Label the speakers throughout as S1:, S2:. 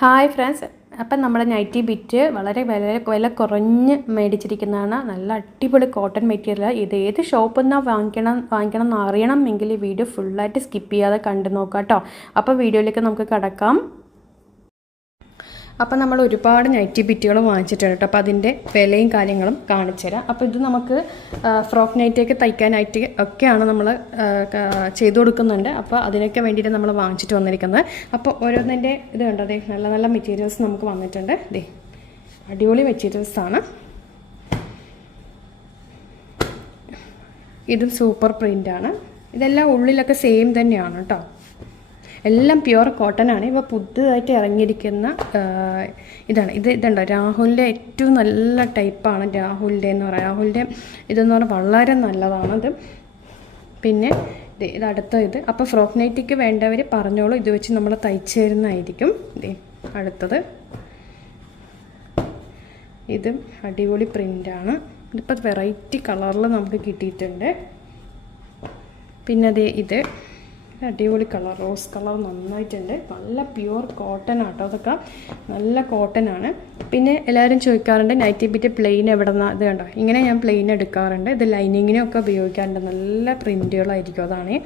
S1: Hi friends അപ്പം നമ്മുടെ nightie bit വളരെ വില വില കുറഞ്ഞ് മേടിച്ചിരിക്കുന്നതാണ്. നല്ല അടിപൊളി കോട്ടൺ മെറ്റീരിയൽ ഇത് ഏത് ഷോപ്പിൽ നിന്നാണ് വാങ്ങിക്കണം വാങ്ങിക്കണം എന്ന് അറിയണമെങ്കിൽ ഈ വീഡിയോ ഫുള്ളായിട്ട് സ്കിപ്പ് ചെയ്യാതെ കണ്ടു നോക്കാം കേട്ടോ അപ്പോൾ വീഡിയോയിലേക്ക് നമുക്ക് കിടക്കാം. അപ്പോൾ നമ്മൾ ഒരുപാട് നൈറ്റി ബിറ്റുകൾ വാങ്ങിച്ചിട്ടുണ്ട് കേട്ടോ. അപ്പോൾ അതിന്റെ വിലയും കാര്യങ്ങളും കാണിച്ചു തരാം. അപ്പോൾ ഇത് നമുക്ക് ഫ്രോക്ക് നൈറ്റിയൊക്കെ തയ്ക്കാനായിട്ട് ഒക്കെയാണ് നമ്മൾ ചെയ്തു കൊടുക്കുന്നുണ്ട്. അപ്പോൾ അതിനൊക്കെ വേണ്ടിയിട്ട് നമ്മൾ വാങ്ങിച്ചിട്ട് വന്നിരിക്കുന്നത്. അപ്പോൾ ഓരോന്നിന്റെ ഇത് കണ്ടോ അതെ നല്ല നല്ല മെറ്റീരിയൽസ് നമുക്ക് വന്നിട്ടുണ്ട്. ദേ അടിപൊളി മെറ്റീരിയൽസാണ് ഇതും സൂപ്പർ പ്രിന്റാണ് ഇതെല്ലാം ഉള്ളിലൊക്കെ സെയിം തന്നെയാണ് കേട്ടോ. എല്ലാം പ്യുവർ കോട്ടൺ ആണ്. ഇവ പുതുതായിട്ട് ഇറങ്ങിയിരിക്കുന്ന ഇതാണ്. ഇത് ഇതുണ്ടോ? രാഹുലിന്റെ ഏറ്റവും നല്ല ടൈപ്പാണ് രാഹുലിന്റെ എന്ന് പറയാം. രാഹുലിന്റെ ഇതെന്ന് പറഞ്ഞാൽ വളരെ നല്ലതാണത് പിന്നെ ഇത് അടുത്ത ഇത്. അപ്പോൾ ഫ്രോക്ക് നൈറ്റിക്ക് വേണ്ടവർ പറഞ്ഞോളൂ. ഇത് വെച്ച് നമ്മൾ തയ്ച്ചു തരുന്നതായിരിക്കും ഇതേ അടുത്തത്. ഇത് അടിപൊളി പ്രിന്റാണ് ഇതിപ്പോൾ വെറൈറ്റി കളറിൽ നമുക്ക് കിട്ടിയിട്ടുണ്ട്. പിന്നെ അതേ ഇത് അടിപൊളി കളർ റോസ് കളർ നന്നായിട്ടുണ്ട്. നല്ല പ്യുവർ കോട്ടൺ ആട്ടോ അതൊക്കെ. നല്ല കോട്ടൺ ആണ്. പിന്നെ എല്ലാവരും ചോദിക്കാറുണ്ട് നൈറ്റി ബിറ്റ് പ്ലെയിൻ എവിടെ നിന്നാണ് ഇത് കണ്ടോ? ഇങ്ങനെ ഞാൻ പ്ലെയിൻ എടുക്കാറുണ്ട്. ഇത് ലൈനിങ്ങിനൊക്കെ ഉപയോഗിക്കാറുണ്ട്. നല്ല പ്രിന്റുകളായിരിക്കും അതാണ്.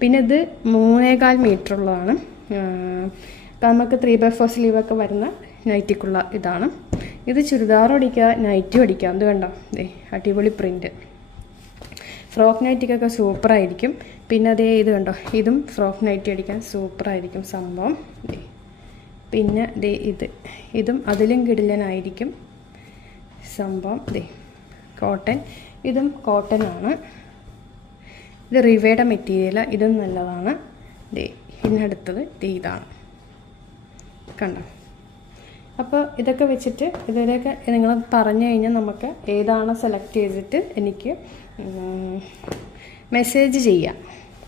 S1: പിന്നെ ഇത് മൂന്നേകാൽ മീറ്റർ ഉള്ളതാണ്. നമുക്ക് ത്രീ ബൈ ഫോർ സ്ലീവൊക്കെ വരുന്ന നൈറ്റിക്കുള്ള ഇതാണ്. ഇത് ചുരിദാറും അടിക്കുക നൈറ്റും അടിക്കുക അത് കണ്ടോ? ദേ അടിപൊളി പ്രിന്റ് ഫ്രോക്ക് നൈറ്റിക്കൊക്കെ സൂപ്പറായിരിക്കും. പിന്നെ അതേ ഇത് കണ്ടോ? ഇതും ഫ്രോക്ക് നൈറ്റി അടിക്കാൻ സൂപ്പറായിരിക്കും സംഭവം. പിന്നെ ദേ ഇത്. ഇതും അതിലും കിടിലനായിരിക്കും സംഭവം. ദേ. കോട്ടൺ ഇതും കോട്ടൺ ആണ്. ഇത് റിവേഡ മെറ്റീരിയൽ ഇതും നല്ലതാണ്. ദേ. ഇന്നടുത്തത് ദേ ഇതാണ്. കണ്ടോ? അപ്പോൾ ഇതൊക്കെ വെച്ചിട്ട് ഇതിലൊക്കെ നിങ്ങൾ പറഞ്ഞു കഴിഞ്ഞാൽ നമുക്ക് ഏതാണ് സെലക്ട് ചെയ്തിട്ട് എനിക്ക് മെസ്സേജ് ചെയ്യുക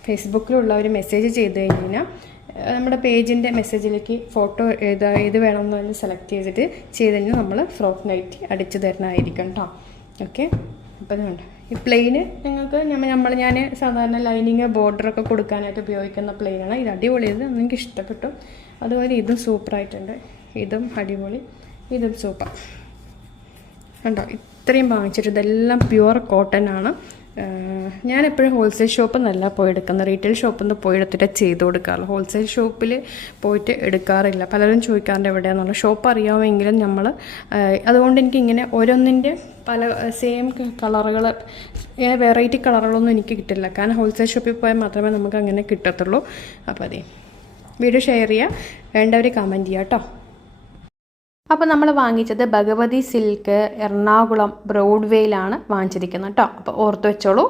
S1: ഫേസ്ബുക്കിലുള്ളവർ മെസ്സേജ് ചെയ്ത് കഴിഞ്ഞാൽ നമ്മുടെ പേജിന്റെ മെസ്സേജിലേക്ക് ഫോട്ടോ ഏത് ഏത് വേണമെന്ന് പറഞ്ഞ് സെലക്ട് ചെയ്തിട്ട് ചെയ്ത് കഴിഞ്ഞാൽ നമ്മൾ ഫ്രോക്ക് നൈറ്റ് അടിച്ചു തരണമായിരിക്കും കേട്ടോ ഓക്കെ? അപ്പോൾ അതുകൊണ്ട് ഈ പ്ലെയിന് നിങ്ങൾക്ക് നമ്മൾ ഞാൻ സാധാരണ ലൈനിങ് ബോർഡറൊക്കെ കൊടുക്കാനായിട്ട് ഉപയോഗിക്കുന്ന പ്ലെയിനാണ്. ഇത് അടിപൊളിയത് നിങ്ങൾക്ക് ഇഷ്ടപ്പെട്ടു. അതുപോലെ ഇതും സൂപ്പറായിട്ടുണ്ട്. ഇതും അടിപൊളി. ഇതും സൂപ്പർ. കണ്ടോ? ഇത്രയും വാങ്ങിച്ചിട്ട് ഇതെല്ലാം പ്യുവർ കോട്ടൺ ആണ് ഞാൻ എപ്പോഴും ഹോൾസെയിൽ ഷോപ്പിൽ നിന്നല്ല പോയി എടുക്കുന്നത് റീറ്റെയിൽ ഷോപ്പിൽ നിന്ന് പോയി എടുത്തിട്ട് ചെയ്ത് കൊടുക്കാറുള്ളൂ ഹോൾസെയിൽ ഷോപ്പിൽ പോയിട്ട് എടുക്കാറില്ല. പലരും ചോദിക്കാറുണ്ട് എവിടെയാണെന്നുള്ള ഷോപ്പ് അറിയാമെങ്കിലും നമ്മൾ അതുകൊണ്ട് എനിക്ക് ഇങ്ങനെ ഓരോന്നിന്റെ പല സെയിം കളറുകൾ ഇങ്ങനെ വെറൈറ്റി കളറുകളൊന്നും എനിക്ക് കിട്ടില്ല. കാരണം ഹോൾസെയിൽ ഷോപ്പിൽ പോയാൽ മാത്രമേ നമുക്ക് അങ്ങനെ കിട്ടത്തുള്ളൂ. അപ്പോൾ അതെ. വീഡിയോ ഷെയർ ചെയ്യുക വേണ്ടവർ കമന്റ് ചെയ്യുക കേട്ടോ അപ്പോൾ നമ്മൾ വാങ്ങിച്ചത് ഭഗവതി സിൽക്ക് എറണാകുളം ബ്രോഡ്വേയിലാണ് വാങ്ങിച്ചിരിക്കുന്നത് കേട്ടോ അപ്പോൾ ഓർത്ത് വെച്ചോളൂ.